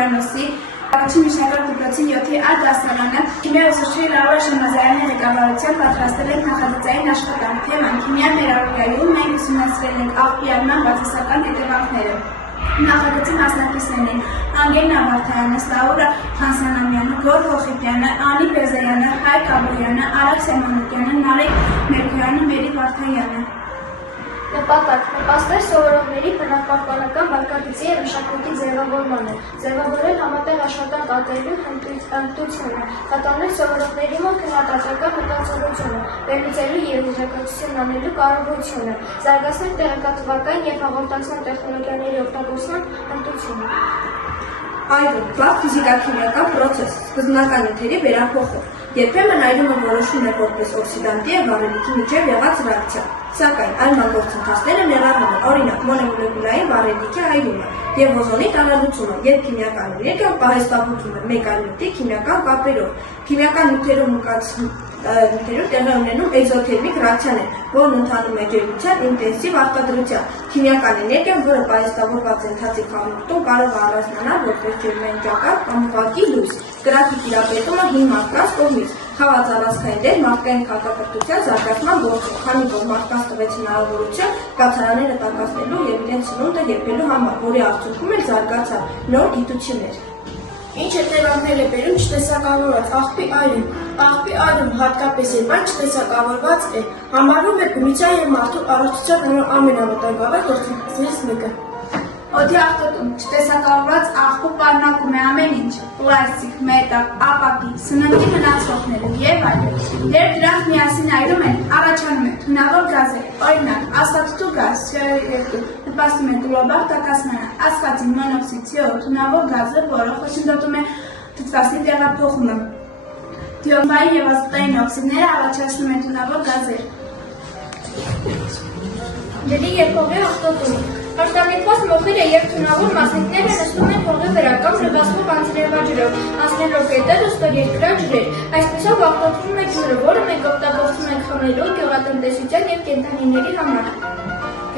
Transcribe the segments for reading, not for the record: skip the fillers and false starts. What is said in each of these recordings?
հյուրանոցի Առաջին միջնակարգ դպրոցի 7-ի A դասարանը քիմիա ուսուցչի Լաուրա Շամազարյանի ղեկավարությամբ պատրաստել ենք նախագծային աշխատանք թեման քիմիա մերարուկայում մենք ուսումնասիրել ենք աղբյալման բացասական հետևանքները։ Նախագծի մասնակիցներն են Անգել Նավարդարյանը, Լաուրա Խանսանամյանը, Գոր Հոխիպյանը, Անի Բերզայանը, Հայկ Աբոյանը, Արաք Սեմանուկյանը, Նարեկ Մերքոյանը, Մերի Վարդանյանը։ Նպատակ նպաստել սովորողների բնապահպանական վարքագծի և մշակույթի ձևավորմանը, ձևավորել համատեղ աշխատանք ակերելու հմտությունը, կատարել սովորողների մոտ քննադատական մտածողությունը, վերլուծելու և եզրակացություն անելու կարողությունը, զարգացնել տեղեկատվական և հաղորդակցման տեխնոլոգիաների օգտագործման հմտությունը։ Այրում, լավ ֆիզիկա-քիմիական պրոցես, սկզբնական նյութերի վերափոխում, երբեմն այրումը որոշվում է որպես օքսիդանտի և վառելիքի միջև եղած ռեակցիա, սակայն այլ գործընթացները ներառում են, օրինակ, մոնոմոլեկուլային վառելիքի այրումը և օզոնի տարածությունը, երբ քիմիական էներգիան պահեստավորվում է մեկ այլ նյութի քիմիական կապերով, քիմիական նյութերում տեղի ունենում էկզոթերմիկ ռեակցիաներ, որն ընթանում է ջերմության ինտենսիվ արտադրությամբ։ Քիմիական էներգիան, որը պահեստավորված ընթացի խառնուրդում կարող է առանձնանալ որպես ջերմային ճակատ կամ ուղղակի լույս։ Գրաֆի տիրապետումը հին մարդկանց կողմից խաղացառացքային դեր մարդկային քաղաքակրթության զարգացման գործում, քանի որ մարդկանց տվեց հնարավորություն կացարանները տակացնելու և իրենց սնունդը եփելու համար, որի արդյունքում էլ զարգացան նոր գիտություններ։ Ինչ հետևանքներ է բերում չտեսակավորված աղբի այրում։ Աղբի այրում հատկապես երբ այն չտեսակավորված է, համարվում է բնության և մարդու առողջության ամենավտանգավոր գործոններից մեկը։ Օդի աղտոտում չտեսակավորված աղբը պարունակում է ամեն ինչ՝ պլաստիկ, մետաղ, ապակի, սննդի մնացորդները և այլն։ Երբ դրանք միասին այրում են, առաջանում են թունավոր գազեր, օրինակ, աստղաթթու գազ, CO2, նպաստում է գլոբալ տաքացմանը, աստղածին մոնոքսիդ, CO, թունավոր գազը, որը խոչընդոտում է թթվասնի տեղափոխումը։ Դիոքսին և ազոտային օքսիդները առաջացնում են թունավոր գազեր։ Ջրի և հողի աղտոտումը։ Արտանետված մոխիրը և թունավոր մասնիկները նստում են հողի վրա կամ լվացվող անձրևաջրով, անցնելով գետերը ստորերկրյա ջրեր։ Այսպիսով աղտոտվում է ջուրը, որը մենք օգտագործում ենք խմելու, գյուղատնտեսության և կենդանիների համար։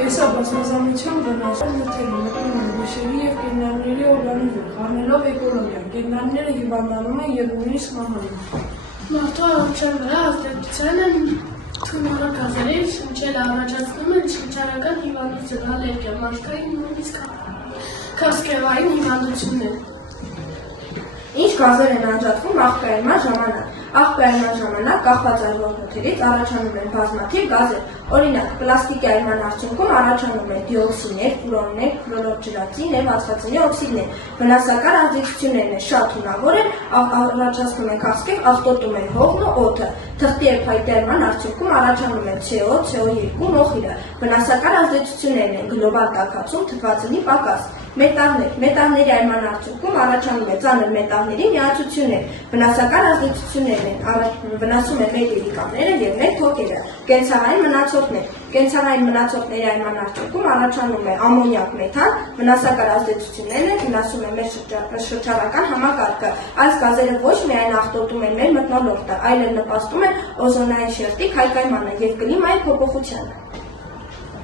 Կենսաբազմազանության վնասը նյութերի մտնում են բույսերի և կենդանիների օրգանիզմ, խառնելով էկոլոգիան։ Կենդանիները հիվանդանում են և նույնիսկ մահանում։ Մարդու առողջության վրա ազդեցությունը թունավոր գազերի շնչելը առաջացնում են շնչառական հիվանդություն, ալերգիա, մարդկային նույնիսկ քաղցկեղային հիվանդություններ։ Ինչ գազեր են անջատվում աղբյալման ժամանակ։ Աղբյալման ժամանակ կախված այրվող նյութերից առաջանում են բազմաթիվ գազեր, օրինակ, պլաստիկի այրման արդյունքում առաջանում են դիոքսիններ, ֆլորներ, քլորոջրածին և ածխածնի օքսիդներ։ Վնասակար ազդեցություններն շատ թունավոր են, առաջացնում են քաղցկեղ, աղտոտում են հողն ու օդը։ Թղթի և փայտի այրման արդյունքում առաջանում են CO, CO2 մոխիրը։ Վնասակար ազդեցություններն են գլոբալ տաքացում, թթվածնի պակաս։ Մետաղների այրման արդյունքում առաջանում է ծանր մետաղների միացություններ։ Վնասակար ազդեցություններն են վնասում են մեր ելիկաները և մեր թոքերը։ Կենցաղային մնացորդներ։ Կենցաղային մնացորդների այրման արդյունքում առաջանում է ամոնիակ, մեթան, վնասակար ազդեցություններն են վնասում են մեր շրջառական համակարգը։ Այս գազերը ոչ միայն աղտոտում են մեր մթնոլորտը, այլև նպաստում են օզոնային շերտի քայքայմանը և կլիմայի փոփոխությանը։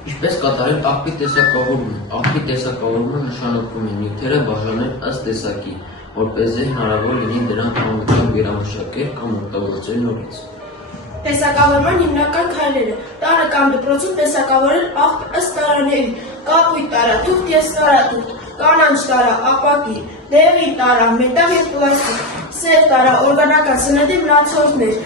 Ինչպես կատարել աղբի տեսակավորումը։ Աղբի տեսակավորումը նշանակում է նյութերը բաժանել ըստ տեսակի, որպեսզի հնարավոր լինի դրանք անվտանգ վերամշակել կամ օգտագործել նորից։ Տեսակավորման հիմնական քայլերը՝ տանը կամ դպրոցում տեսակավորել աղբ ըստ տարաների՝ կապույտ տարա, թուղթ և ստորաթուղթ, կանաչ տարա, ապակի, դեղին տարա, մետաղ և պլաստիկ, սև տարա, օրգանական սննդի մնացորդներ,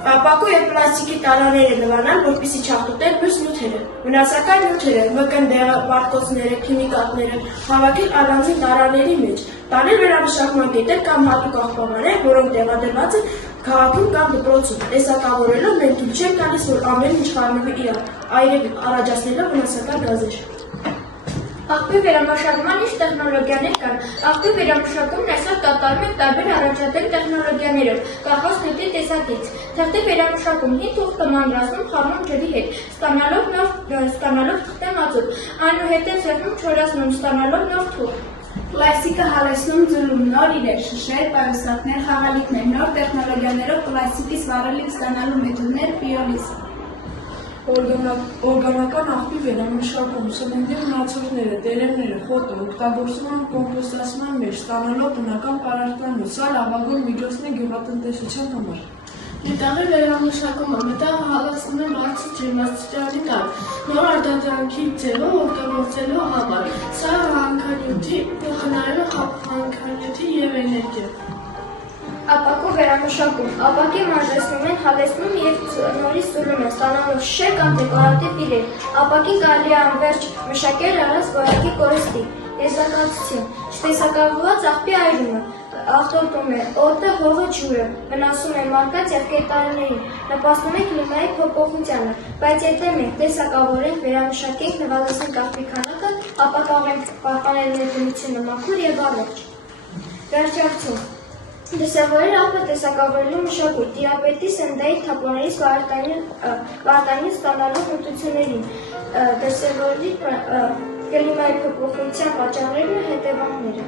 ապակու և պլաստիկի տարաները լվանալ, որպեսզի չաղտոտեն մյուս նյութերը։ Վնասակար նյութերը՝ մկն, դեղապարտկոցները, քիմիկատները հավաքել առանձին տարաների մեջ, տանել վերամշակման կետեր կամ հատուկ աղբամաններ, որոնք տեղադրված են քաղաքում կամ դպրոցում։ Տեսակավորելով մենք թույլ չենք տալիս, որ ամեն ինչ խառնվի իրար, այրի առաջացնելով վնասակար գազեր։ Աղբի վերամշակման ինչ տեխնոլոգիաներ կան։ Աղբի վերամշակումն այսօր կատարվում է տարբեր առաջադեմ տեխնոլոգիաներով, կախված նյութի տեսակից։ Թղթի վերամշակում՝ հին թուղթը մանրացնում խառնում ջրի հետ, ստանալով թղթե մածուկ, այնուհետև սեղմում չորացնում, ստանալով նոր թուղթ։ Պլաստիկը հալեցնում ձուլում, նոր իրեր, շշեր, պայուսակներ, խաղալիքներ, նոր տեխնոլոգիաներով պլաստիկից վառելիք ստանալու մեթոդներ, պիոլիզ։ օրգանական աղբի վերամշակում, սննդի մնացորդները, տերևները, խոտը օգտագործում են կոմպոստացման մեջ, ստանալով բնական պարարտանյութ, սա լավագույն միջոցն է գյուղատնտեսության համար։ Մետաղի վերամշակումը մետաղը հալածվում է բարձր ջերմաստիճանի տակ, նոր արտադրանքի ձևով օգտագործելու համար։ Սա հանքանյութի փոխանցում է հանքանյութի և էներգիա։ Ապակու վերամշակում։ Ապակի մարզեցնում են, հալեցնում և նորից սուլում են, ստանալով շիշեր կամ դեկորատիվ իրեր։ Ապակին կարելի է անվերջ մշակել առանց որակի կորստի։ Տեսակացություն։ Չտեսակավորված աղբի այրումը աղտոտում է օդը, հողը, ջուրը, վնասում է մարդկանց և կերտարներին, նպաստում է կլիմայի փոփոխությանը, բայց եթե մենք տեսակավորենք, վերամշակենք, նվազեցնենք աղբի քանակը, ապա կարող ենք պահպանել ներդրությունը մաքուր և առողջ։ Վերջացում։ Դրսևորել աղբը տեսակավորելու մշակույթ, տիրապետի սննդային թափոններից վարտանյութ ստանալու հմտություններին, դրսևորելի կլիմայի փոփոխության պատճառներն ու հետևանքները։